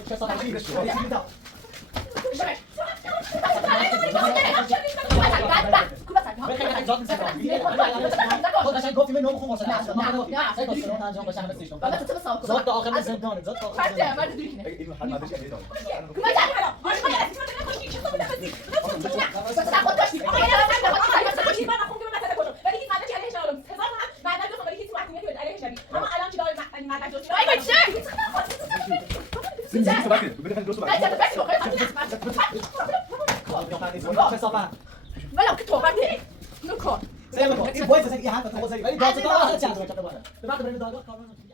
چه صافی بشه خودش گفتی من نام خون واسه نه نه سه تا انجام بشه همه سیستم بعد تو صاف زاد تا آخر زندان زاد تا آخر زندان بعد دیگه نه اینو حل نمیشه اینا کما جان حالا باش باید تو نکنی چی خودت بزنی نه خود داشتی آقا یه لحظه داشتی من خوندم مثلا کجا ولی هیچ مدرکی علیهش ندارم هزار هم بعدا گفتم ولی هیچ محکمیتی بود علیهش نداری اما الان چی داره مدرک درست ای بچه Sim, sim, vai, tu vai, ولی که تو وقتی نکن زين بكون اي بويز زي حتى تو زي ولی داست داره چند تا دوباره به بعد بریم دادگاه کارو نکنه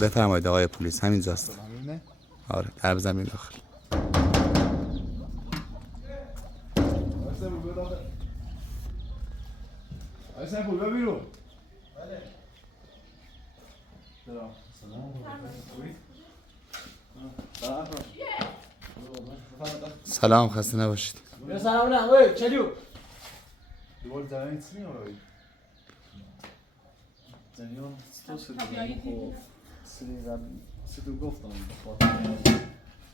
بفرمایید آقای پلیس همینجاست. آره در زمین داخل. سلام خسته نباشید. سلام نه اوی چلیو دوباره زنی چی میاره زنیان سری گفتم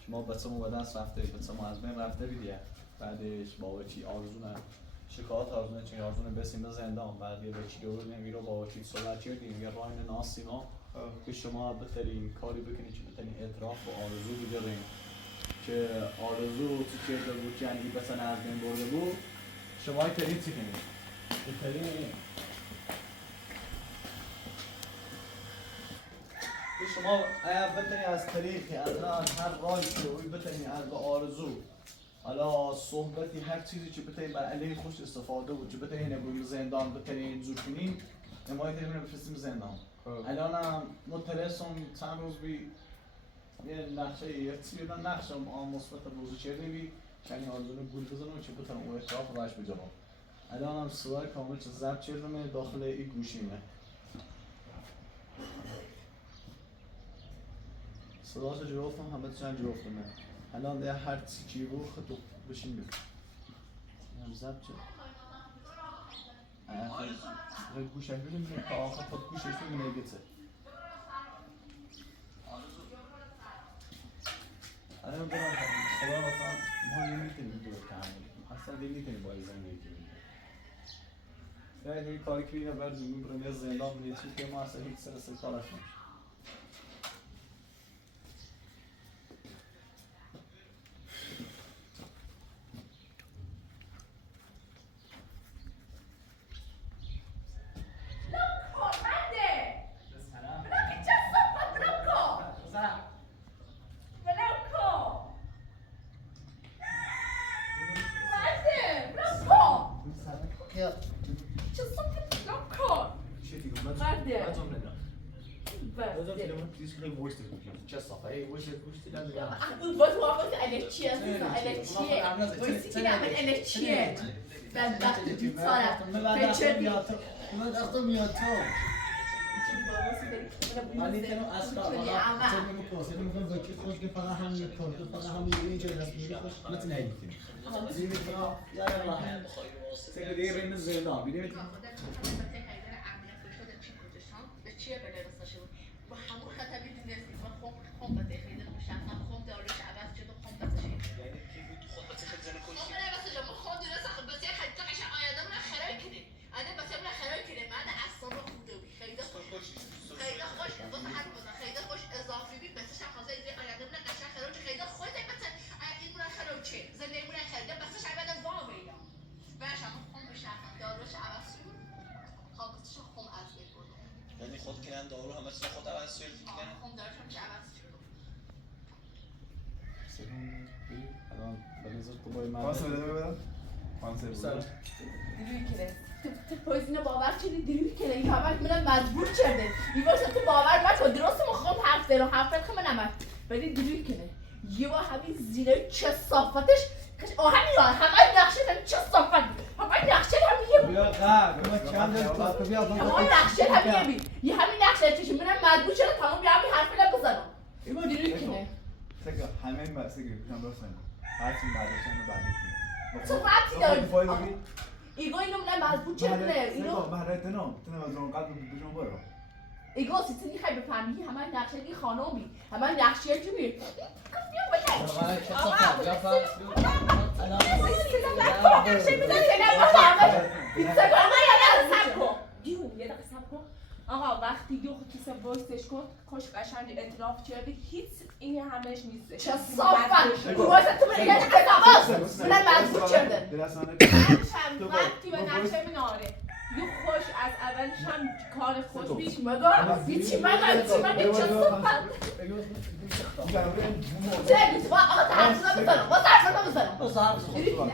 ما بچه‌مون به دست رفته بچه‌مون از بین رفته بیدیه بعدش باوچی آرزونه شکایت آرزونه چون آرزونه بسیم به زندان بعد یه بچی دور نمیره باوچی صحبتی کردیم یه راین ناسینا که شما بهترین کاری بکنید که بهترین اعتراف با آرزو بگیرین که آرزو تو چه بود که یعنی مثلا از بین برده بود شما ترین چی کنید بهترین شما بتونی از طریق از هر راهی که روی بتونی از با آرزو حالا صحبتی هر چیزی که بتونی بر علیه خوش استفاده بود که بتونی نبریم زندان بتونی زور کنیم نمایی ترین بفرستیم زندان الان هم مترسم چند روز بی یه نقشه یه چیزی دادن نقشه مثبت روزو چیزی بی چنین آرزو رو گول بزنم که بتونم اون اطراف رو باش بجوام الان هم صدای کامل چه ضبط چیزمه داخل این گوشیمه صداش جوفتم همه چند جوفتمه الان یه هر چیزی رو خطو بشین بکن هم ضبط شد غیر گوشش ببینیم تا آخر خود گوشش ببینیم نگیته الان برام خدا مثلا ما نمیتونیم دور کنیم اصلا نمیتونیم با این زندگی کنیم یه کاری که اینا برد میبرم یه زندان نیچی که ما اصلا هیچ سر کارش نمیشه چه صافه وش باز واقعا الکتریه الکتریه وایسی که من الکتریه بعد وقتی سارا بچه میاد من اصلا میاد تو من نیتونم اصلا چون میکنم میگم وقتی خوش که فقط هم میکنم تو فقط هم اینجا دست میگیری خوش نتونی نمیتونی میتونم یا الله سه دیگه ریم زندان ببینید چیه بله راستش با همون خطابی دونستی با خوب بده خیلی مشخص خوب داروش عوض شد و خوب بده یعنی کی بود خوب بده خیلی زن کوشش خوب بس جمع خوب درست خوب بس یه حتی عشان آیادم را خراب کنیم انا بس من خراب کنیم من اصلا رو خوب دوبی خیلی خوش خیلی خوش بس حد بزن خیلی خوش اضافی بی بس شخصا ایده آیادم را عشان خراب خیلی خوش بس این من خراب چه زندگی من خراب بس عبادت وام اینا باشه من خوب بشه داروش عوض شد خنده ها رو همه چیز خود عوض شد دیگه. خون دارشم که عوض شد. الان بنظر تو باید من Posso ver agora? Posso ver? دیروی کنه باید اینو باور کنی دیروی کنه این همه منم مجبور کرده این باشه تو باور نکن درست مخوام حرف دارم حرف که من نمد ولی دیروی کنه یه با همین زینه چه صافتش همین همه نقشه همین چه صافت همه نقشه همین یه بیا قبل ما چند تا بیا همه نقشه همین یه بی یه همین نقشه چشم منم مجبور شده تمام بیا همین حرف بزنم این با دیروی کنه Sega, همه مسیگی کشم راستن. هرچی مدرسه رو بعدی چه ربطی داری؟ ایگو اینو منم مجبور کرده اینو برای تنام از اون قبل بجون برو. ایگو سیتی میخوای بفهمی همه نقشه دی خانومی همه نقشه چی بی بیا باید آقا وقتی یه کیسه وایسش کن کاش قشنگ اعتراف کردی هیچ این همش نیست چه صافت واسه تو میگه کتاباست من مجبور کرده چند وقتی به نقشه مناره یه خوش از اولش هم کار خوش هیچ مگه هیچی مگه چه صافت چه با آقا تحصیل بزنم با تحصیل بزنم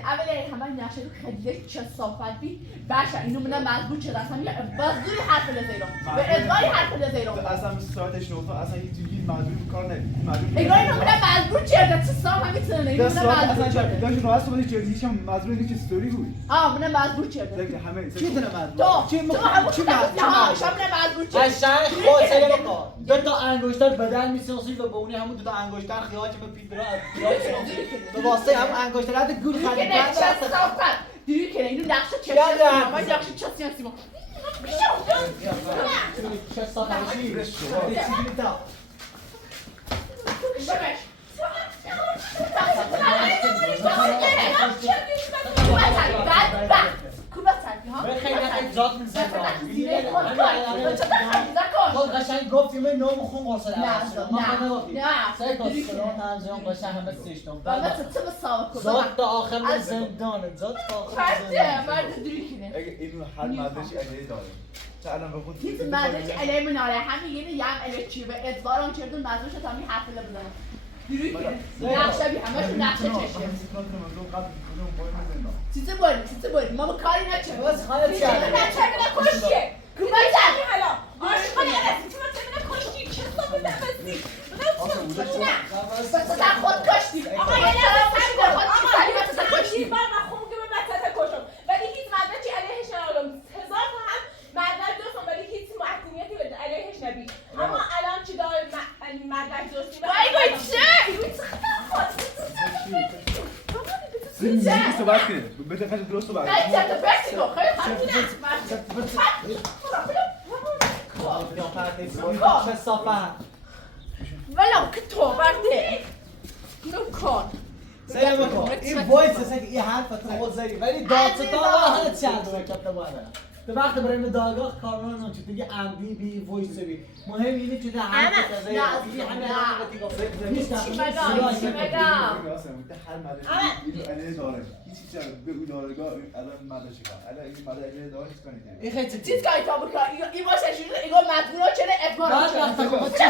اولی همه نقشه رو خیلی چه صافت بی باشه اینو منم مجبور شده اصلا بازدوری حرف لزیرم به ادواری حرف لزیرم اصلا ساعتش نوتا اصلا هیچ مجبور کار نمی ایگو اینو منم مجبور کرده چه صاف میتونه اینو منم مجبور کرده داشت راست بودی چه هیچ هم مجبور نیست استوری بود منم مجبور کرده دیگه همه چی دونه مجبور تو همون چی مجبور کرده قشنگ خود سری بکن دو تا انگشتر بدن میسازی و به اونی همون دو تا انگشتر خیال که به پیدرا به واسه هم انگشتر هد گول دیگه خرید نه چه صافت دیگه کنه اینو نقشه چه ما نقشه چه سیاسی ما چه ساختشی خیلی زاد میزنم خود قشنگ گفتیم این نام خون قرصه زاد تا آخر من زندانه زاد تا آخر مرد دریکنه اینو هر مدرسه علیه داره چه الان به خود هیچ مدرسه علیه مناره همین یه هم علیه چیه به ادوار آن چردون مدرسه تا همین حرف بزنم دریکنه نقشه بی همشون نقشه چشه چیزه باری ما کاری نکنیم بس خواهد کرده کشیه کمک زن حالا آشقالی عرصی تو من کشتی چه صافی نفسی بس در خود کشتی آقا یه لحظه کشتی بار من خون که به بسته کشم ولی هیچ مدرکی علیهش ندارم هزار تا هم مدرک داشتم ولی هیچ محکومیتی به علیهش نبی اما الان چی داره مدرک داشتی وای چه؟ زندگی صحبت کنه بده خیلی درست صحبت نه چه بسی تو چه صافه ولو که تو برده نو کن سری بکن این وایس هست که این حرف خود زدی ولی دادستا همه چند رو کتب باید به وقت برای دادگاه کارمون نمیشه دیگه عمدی بی وایس بی مهم اینه که حرف زدی همه حرفی گفته نیست چی بگم هر مدرسه اینو علیه داره هیچ چیزی به اون دادگاه الان مدرسه کار الان این مدرسه داره چیز کنید این خیلی چیز کاری تا بکن این باشه شروع ایگو مدبورا چه ادوار بعد وقتا خب چه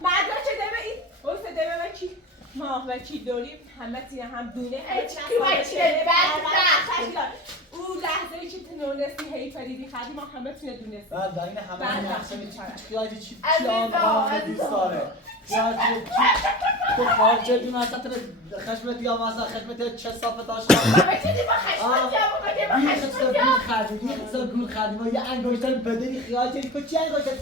مدرک دمه این واسه دمه و کی ماه و کی داریم همه تیه هم دونه او لحظه‌ای که تونستی هی فریدی خدی ما همه تونه دونستی بعد این همه نقشه چی چی آن دوست داره یا تو خارج دون اصلا خشمت یا مثلا خشمت چه صافت داشت یه گول خدی ما یه انگشتر بدنی خیال کنی که چی انگشتر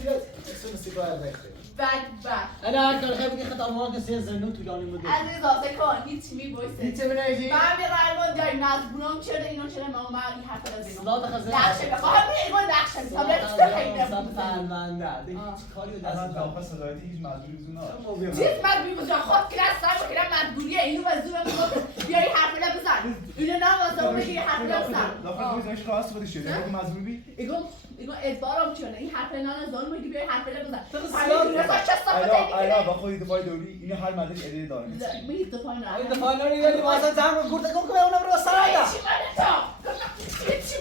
توی سیگار بخوری بد انا هر خیلی بگی خطا ما که سه زنو طولانی مدت عزیزا کن هیچ می وایس هیچ بنویسی من رایگان داری نازبونم چرا اینو چرا ما این حرف از صدا خزه نقشه بخوام ایگو نقشه تابلت تو خیلی فهمنده هیچ کاری رو الان دست تا پس صدایت هیچ مجبوری بزن نه چیز مجبوری بزن خود که از سر بکنم مجبوریه اینو وزور میگم بیا این حرف بزن اینو نه واسه اون بگی حرف بزن دافع گوش راست بودی شده مجبوری بی ایگو اینو اجبارم چونه این حرف نان ظلم میگی بیای حرف بزن الان با خودی دفاع دوری اینو هر مداری اداره داره می دفاع نه این دفعه نانی ولی واسه جنگ گرده کن که اونم رو سرایا چی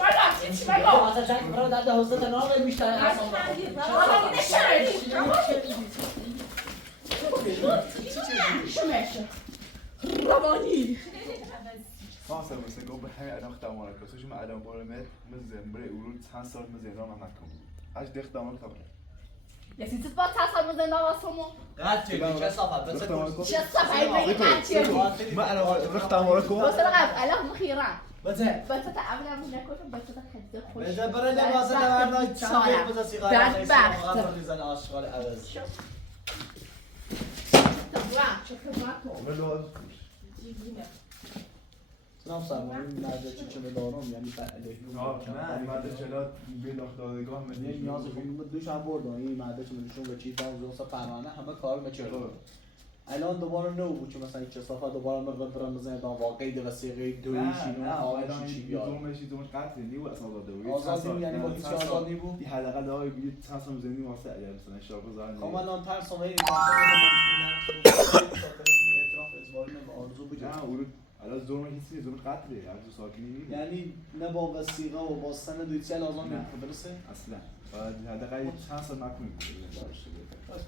مگه واسه جنگ برای در ده حوزه نام بیشتر اصلا روانی فاصل مثل گفت به همین ادم خدمت کنم چون من ادم بارمت مزم برای اول چند سال مزم راه نکنم اش دخت دامن خبر یه چیزی با تصمیم زنده واسمو قد چه صفحه بس چه صفحه میگی قد ما انا رحت امركم بس انا الان مخيرا بس بس تعامل من نكون بس خد خوش بده برای لباس دورنا چند بس سیگار بدبخت میزنه آشغال عوض سلام سلام مرد چه دارم یعنی علیه نه مرد چلا به دادگاه یه نیاز فیلم دوش هم بردم این مرد چه نشون به چیز دام زوسا پروانه همه کار میچره الان دوباره نو بود که مثلا چه صفحه دوباره برم بزنم دام واقعی وثیقه دویشی نه آوازی چی بیاد دومشی دومش قطع نیو اصلا داده آزادی یعنی با هیچ آزادی بود دی حداقل دای بیت چند سال زندگی واسه اگر مثلا اشتراک بزنن خب الان ترسم این اعتراف اجباری به آرزو بود نه اون الان زور هیچ نیست زور قطعه از ساکنی نیست یعنی نه با وثیقه و با سند و چه لازم نیست درسته اصلا بعد حداقل چند سال نکنید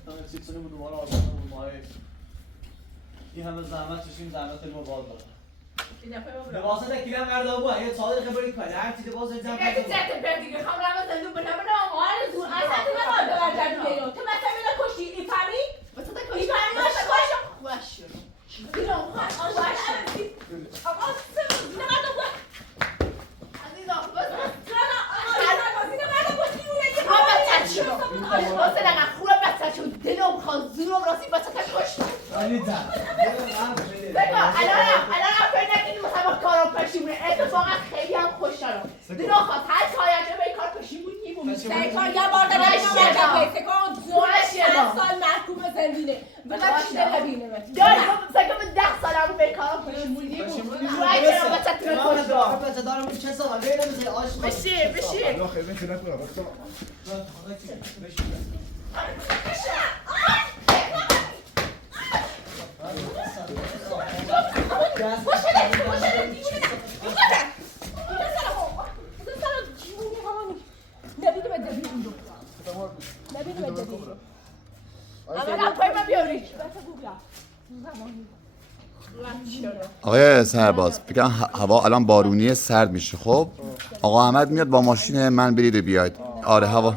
من چیزی بود دوباره آزاد بود ماه این همه زحمت چشیم زحمت ما باز داره لباسه تکیلم کرده بود یه سال خبری کنه هر چیز باز انجام دیگه چت پردیگه هم راه زندون به نام آرزو اصلا تو نباید برداری تو مثلا میلا کشتی این فهمی مثلا کشتی این فهمی خوش اینو آقا آقا نمیدونم عزیزم بس واسه لگه خوره بسته شد دلم خواه زورم راستی بسته کشت علی جان بگو الان فکر نکنی مثلا کارم پشیمونه اتفاقا خیلی هم خوش دارم دلم خواست هر کاری به این کار پشیمون نیمون سرکار یه بار داره اینو بگه فکر کنم 10 سال محکوم زندونه بقید چی داره بینه داری سگم 10 سالم به کارم پشیمون نیمون رای چرا بچه تیمه خوش دارم بچه دارم چه سال بینه مثل عاشق بشی الله خیلی خیلی نکنم آقای سرباز بگم هوا الان بارونی سرد میشه خب آقا احمد میاد با ماشین من برید و بیاید آره هوا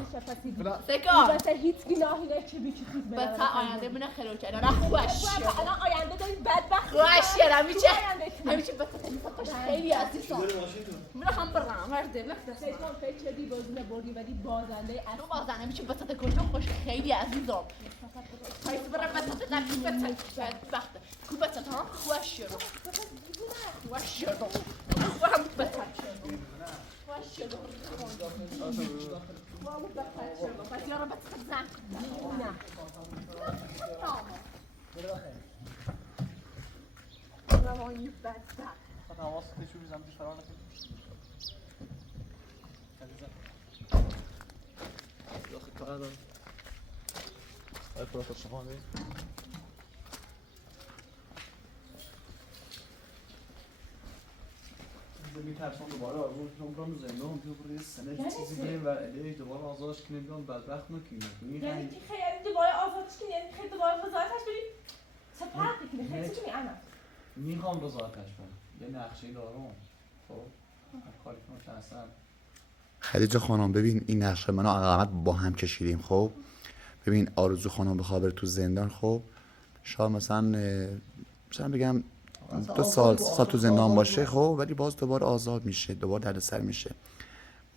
سکار مثلا هیچ گناهی نه چه بیچی خود بلد بس آینده من خیلی کردن خوش الان آینده داری بدبخت خوش کردم میشه همیشه بس خیلی عزیزم من هم برام ورده سیکون خیلی چه دیوازونه بردی ولی بازنده تو بازنده میشه بس کجا خوش خیلی عزیزم پایس برام بس نمی بدبخت کو بس تا خوش کردم خوش کردم هم بس خوش کردم والله بس کردم بس یارو بس زن نه روانی بدبخت حواست چه میزنم پیش فرار نکنی داخل کار دارم آی پروفسور شما میترسم دوباره آزاد کنم زندان دوباره سنه چیزی بریم و علیه دوباره آزادش کنیم بیان بدبخت نکنیم یعنی خیلی دوباره آزادش کنی یعنی خیلی دوباره وزارتش بریم چه فرقی کنی خیلی چی میگم میخوام وزارتش کنم یه نقشه دارم خب کاری کنم اصلا خدیجه خانم ببین این نقشه من و آقا احمد با هم کشیدیم خب ببین آرزو خانم بخواد بره تو زندان خب شاید مثلا بگم 2 سال تو زندان باشه خب ولی باز دوباره آزاد میشه دوباره دردسر میشه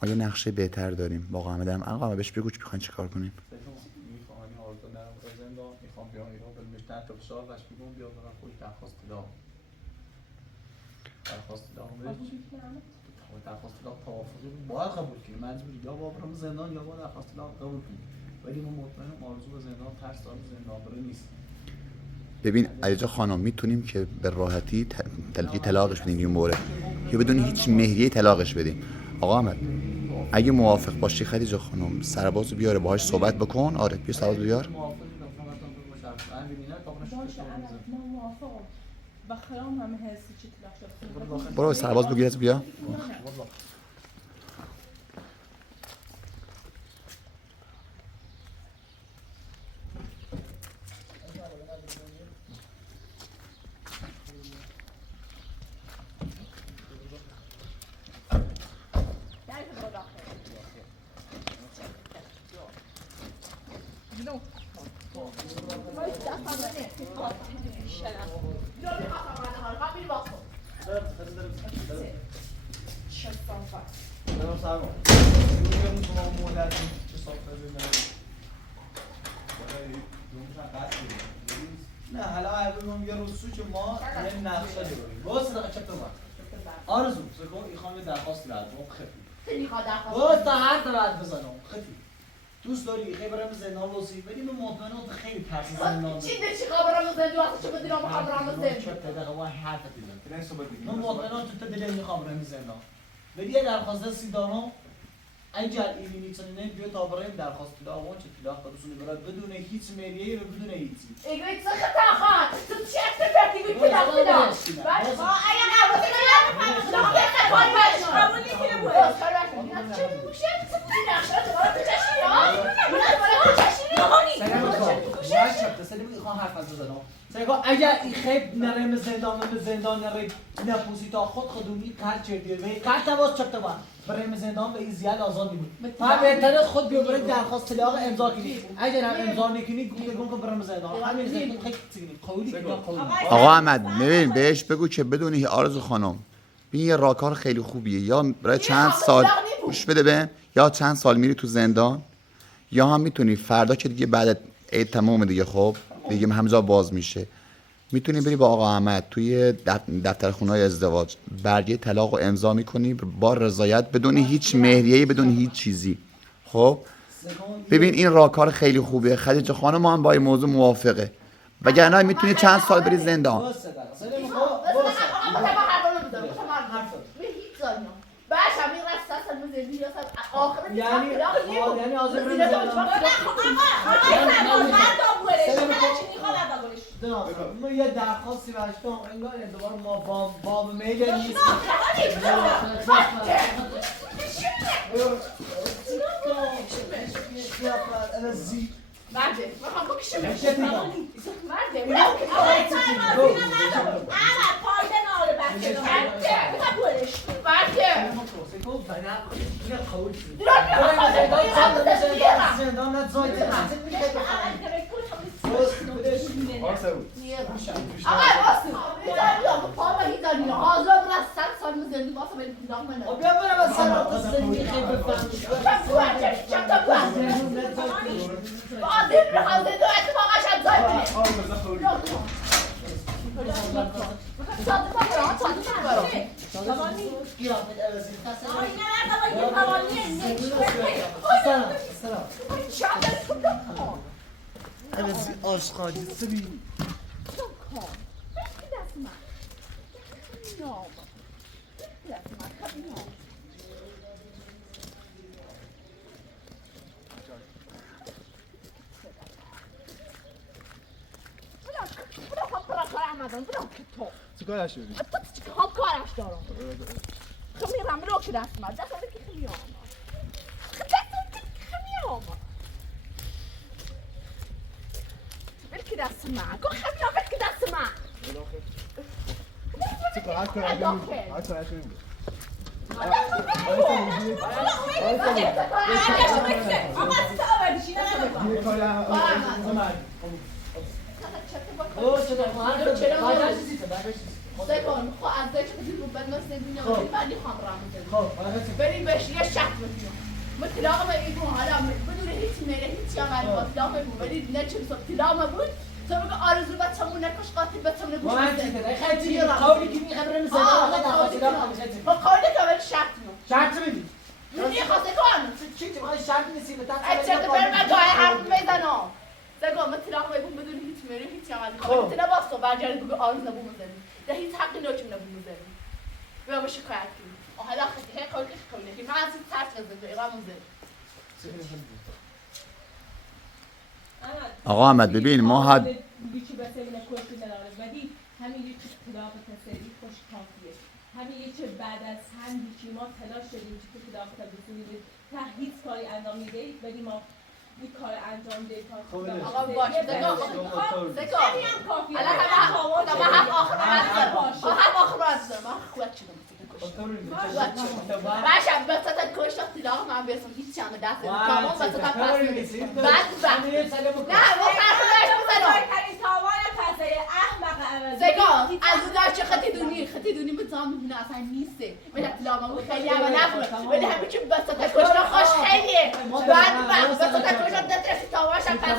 ما یه نقشه بهتر داریم با آقا احمد آقا احمد بهش بگو چی میخواین چیکار کنین میخوام این آرزو نرم به زندان میخوام بیام ایران به مشتن تا فشار بهش بگم بیا برم خود درخواست دام توافقی باید قبول کنیم مجبوری یا با برم زندان یا با درخواست دام قبول کنیم ولی من مطمئنم آرزو به زندان ترس داره زندان بره نیست ببین علیجا خانم میتونیم که به راحتی طلاقش بدیم این مورد یا بدون هیچ مهریه طلاقش بدیم آقا احمد اگه موافق باشی خدیجه خانم سربازو بیاره باهاش صحبت بکن. آره بیا سرباز بیار. من موافقم و خیام همه حسی چی تلاش داشت. برو سرباز بگیر از بیا. نه حالا بگم یه روز که ما یه نقشه داریم. واسه دقیقه چطور آرزو سرگو ایخوام یه درخواست دارم. خیلی. خیلی خواهد درخواست. واسه تا هر طرف بزنم. خیلی. دوست داری خیلی برام زندان واسه بدیم مطمئنم تو خیلی ترس زندان. چی خبرم زندان واسه چه بدیم خبرم زندان. چه دقیقه وای حرف دیدم. نه صحبت دیگه. من مطمئنم تو دل میخوام برم زندان. ولی یه درخواست سیدانو اگر اینی میتونه بیا تا بریم درخواست پیدا اون چه پیدا برسونه برات بدون هیچ میلیه رو بدون هیچی. ایگریت سخت آخر تو چه اتفاقی می‌کنی پیدا؟ بعد ما اگه نبودی اگر این خیب نرم زندان به زندان نرم نپوسی تا خودونی قرد چردیر و قرد تواز چپته با بریم زندان به این زیاد آزادی بود فهم بهتره خود بیابرد درخواست طلاق امضا کنی اگر هم امضا نکنی گون که بریم زندان همین زندان خیلی چیزی قولی که قولی آقا احمد ببین بهش بگو که بدونی آرزو خانم این یه راهکار خیلی خوبیه یا برای چند سال گوش بده به یا چند سال میری تو زندان یا هم میتونی فردا که دیگه بعد عید تمومه دیگه خب دیگه همجا باز میشه میتونی بری با آقا احمد توی دفتر خونه‌های ازدواج برگه طلاق رو امضا میکنی با رضایت بدون هیچ مهریه‌ای بدون هیچ چیزی خب ببین این راهکار خیلی خوبه خدیجه خانم هم با این موضوع موافقه وگرنه میتونی چند سال بری زندان یعنی آزم ما یه درخواستی باشتم انگار دوباره ما با میگه نیست مرده میخوام بکشم مرده چیکارش می‌کنی؟ هم کارش دارم خمیرم رو که دست من دست که خمیرم بلکی دست من گو خمیرم بلکی دست من چیکار هر کاری می‌کنی؟ هر کاری می‌کنی؟ بریم بهش یه شک بدیم ما طلاق ما این بود حالا بدون هیچ میره هیچ عملی با طلاق بود ولی نه چه بسید طلاق بود تو بگو آرزو بچه‌مون نکش قاطی بچه‌مون گوش بده خیلی قولی که می‌خبرم زندان با قولی که ولی شرط می‌کنم شرط میدی می‌خوای خاطر کن چی می‌خوای شرط می‌سی به چه برم جای حرف میزنم سگو ما طلاق میگم بدون هیچ میره هیچ عملی خب طلاق واسه برجاری بگو آرزو نبود می‌زنی ده هیچ حقی نمی‌چم نبود می‌زنی بیا با شکایت کنی Och alla här kan jag kunna. Det fanns ett sätt att det var muzin. آقا احمد ببین ما حد یکی بس این کوشش نداره ولی همین یک خلاف تصویری خوش کافیه همین یک بعد از هندی ما تلاش داریم که خلاف تصویری تا هیچ کاری انجام میدهید ولی ما این کار انجام دهید آقا باش دکا همین هم کافیه الان هم آخر راست من خودت شدم باشه بس تا کوشش اطلاع من بیسم هیچ چند دست تمام بس تا پس بعد نه ما فرقش بزنم تاوان پسه احمق زگا از در چه خطی دونی بزام میبینه اصلا نیسته من اطلاع من خیلی هم نفهم ولی همین که بس تا کوشش خوش خیلیه بعد بس تا کوشش دترسی تاوانش پس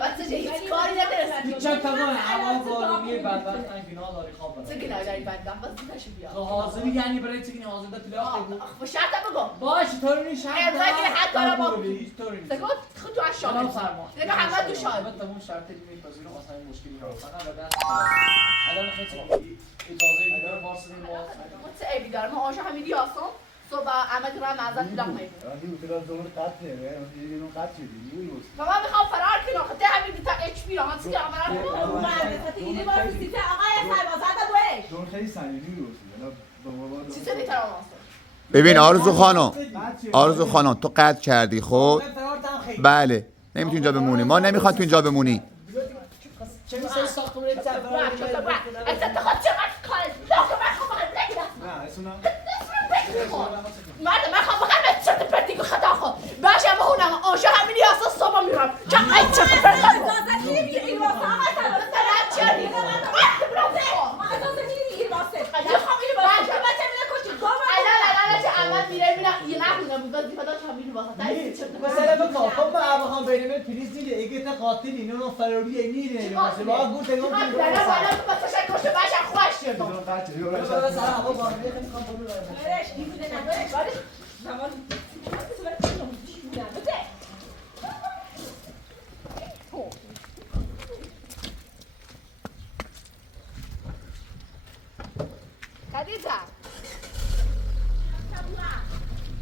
بس چه هیچ کاری نداره چند تمام اما بارونی بدبخت انگینا داری خواب برد چه گناه داری بدبخت بس نشو بیا حاضری یعنی برای چه گناه حاضر داد لاخ بگو خب شرط بگو باش طوری نیست اگه حد دارم با طوری نیست زگا خود تو از شامل زگا همه تو شامل البته اون شرط دیگه پذیرم اصلا مشکلی نداره فقط بدن الان خیلی اجازه دیگه رو واسه ما چه ایبی داره ما آشا همین یاسم صبح احمد رو معذرت بلاغ میگم و من میخوام فرار کنم خطه همین دیتا اچ پی رو من چیکار کنم معرفت اینه واسه سیته آقای سربازت دوش دون خیلی سنگینی رو چیزه دیتا رو ببین آرزو خانم تو قطع کردی خب بله نمیتونی اینجا بمونی ما نمیخواد تو اینجا بمونی چه میشه ساختمون رو انت تاخد چقدر کارت لاخه من خواه بخیر نگیرم نه اسونا مرد من خواه بخیر به چرت پرتیگو خطا خود باشه اما هونم آشا همین یاسا صبح میرم چه ای چرت پرت اجازه نمیگیری واسه آقای سربازت چردی ما اجازه نمیگیری واسه یه خواه اینو باشه بچه میره کچی گام الان چه اول میره میرم یه نخونم بود دیگه داشت همین واسه مثلا بکن خب من بخوام بینم پلیس دیگه اگه تا قاتل اینو فراریه میره مثلا با گوش نگم نه بالا تو بچه‌ش کشته باشه خوش شد دون قطعه یه مثلا سلام هوا بارونه میخوام برو برش این بوده ندارش زمان خدیجه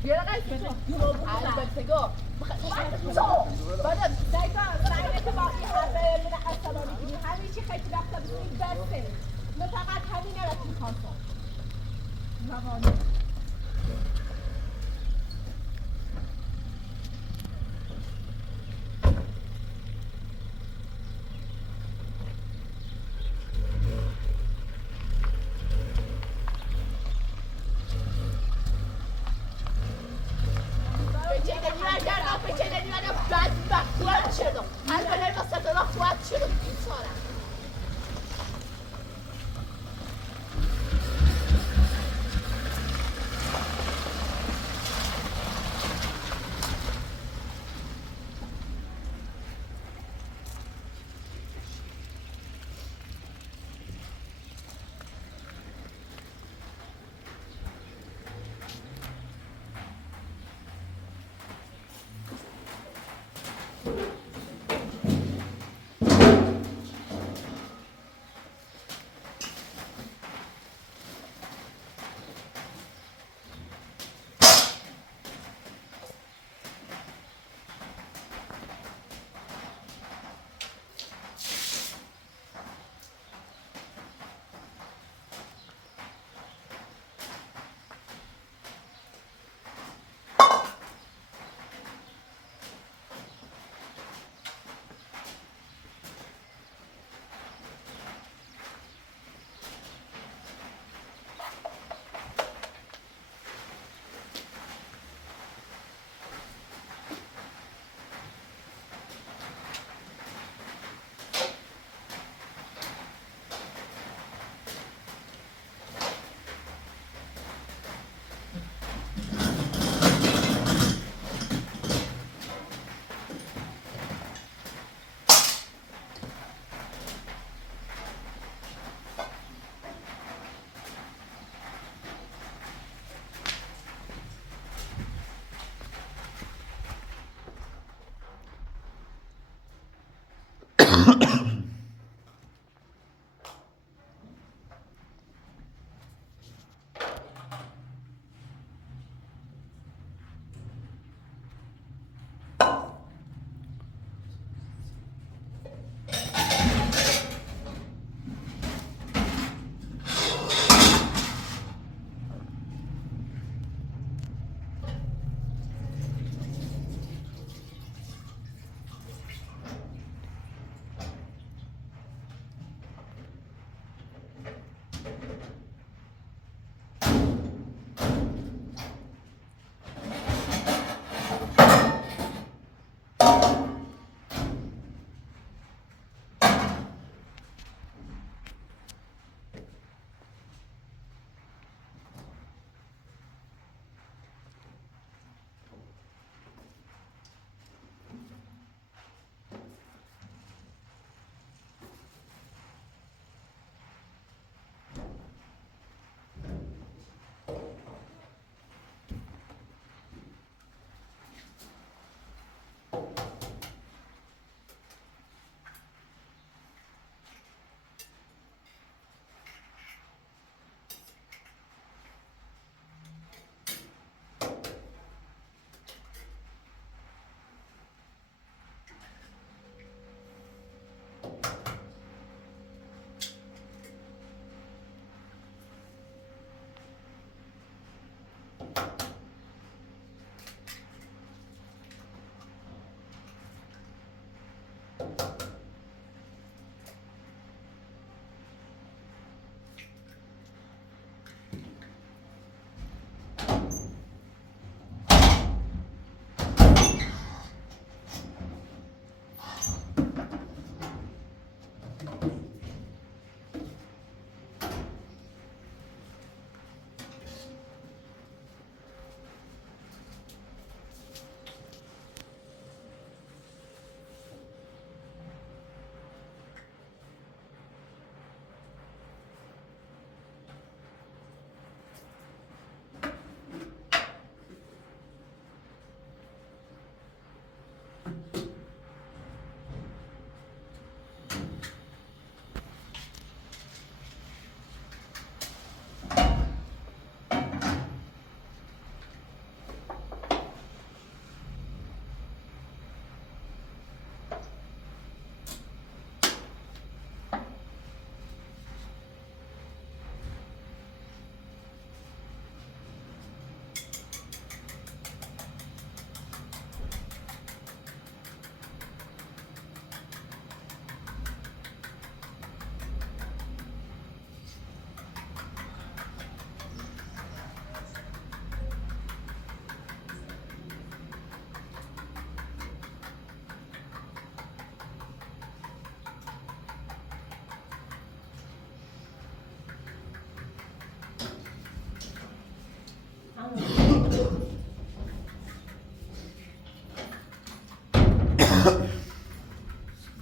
بیا قیس البته بعد زیبا با این حرف من عصبانی کنی همین چی خیلی وقتا بسید بسته من فقط همینه رو میخواستم زبانی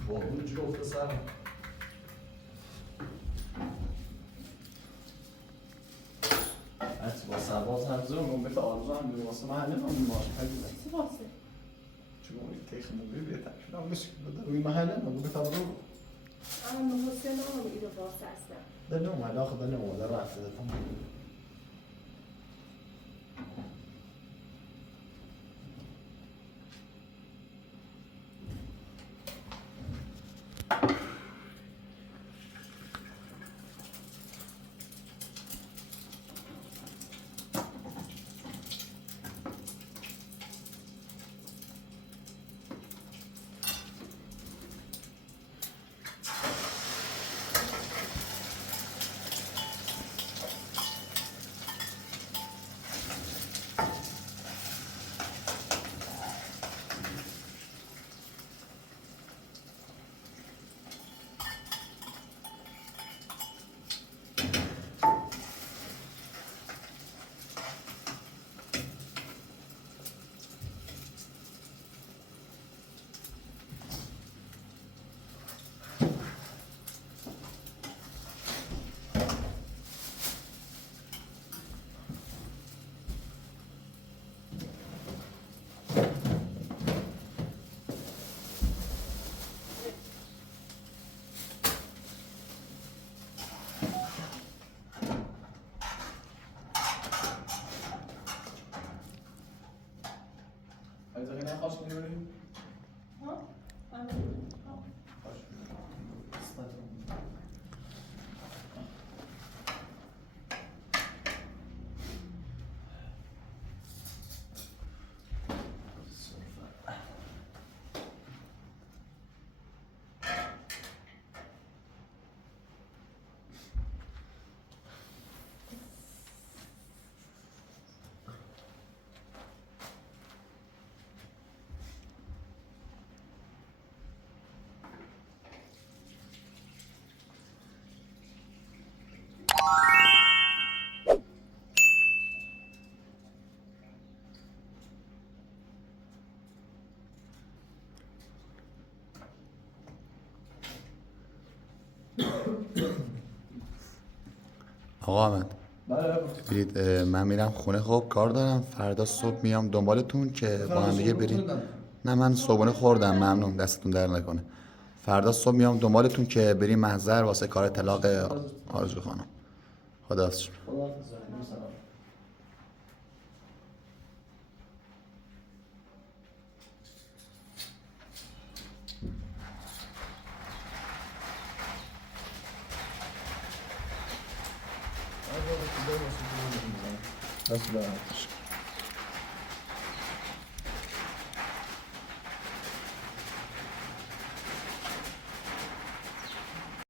اون جفت سرم حتی با سرباز هم زور نومت آرزو هم بیرون واسه محله هم بیمار خیلی چی واسه؟ چون این تیخ موبی بهتر شدم بشه روی محله هم بیرون رو اما حسین هم ایرو باز هستم ده نوم علاقه ده نوم ده رفته ده تمام عايزة غنى خاص من يوري؟ ها؟ آقا احمد بله برید من میرم خونه خب کار دارم فردا صبح میام دنبالتون که با هم دیگه بریم نه من صبحونه خوردم ممنون دستتون در نکنه فردا صبح میام دنبالتون که بریم محضر واسه کار طلاق آرزو خانم خداحافظ شما خداحافظ سلام بس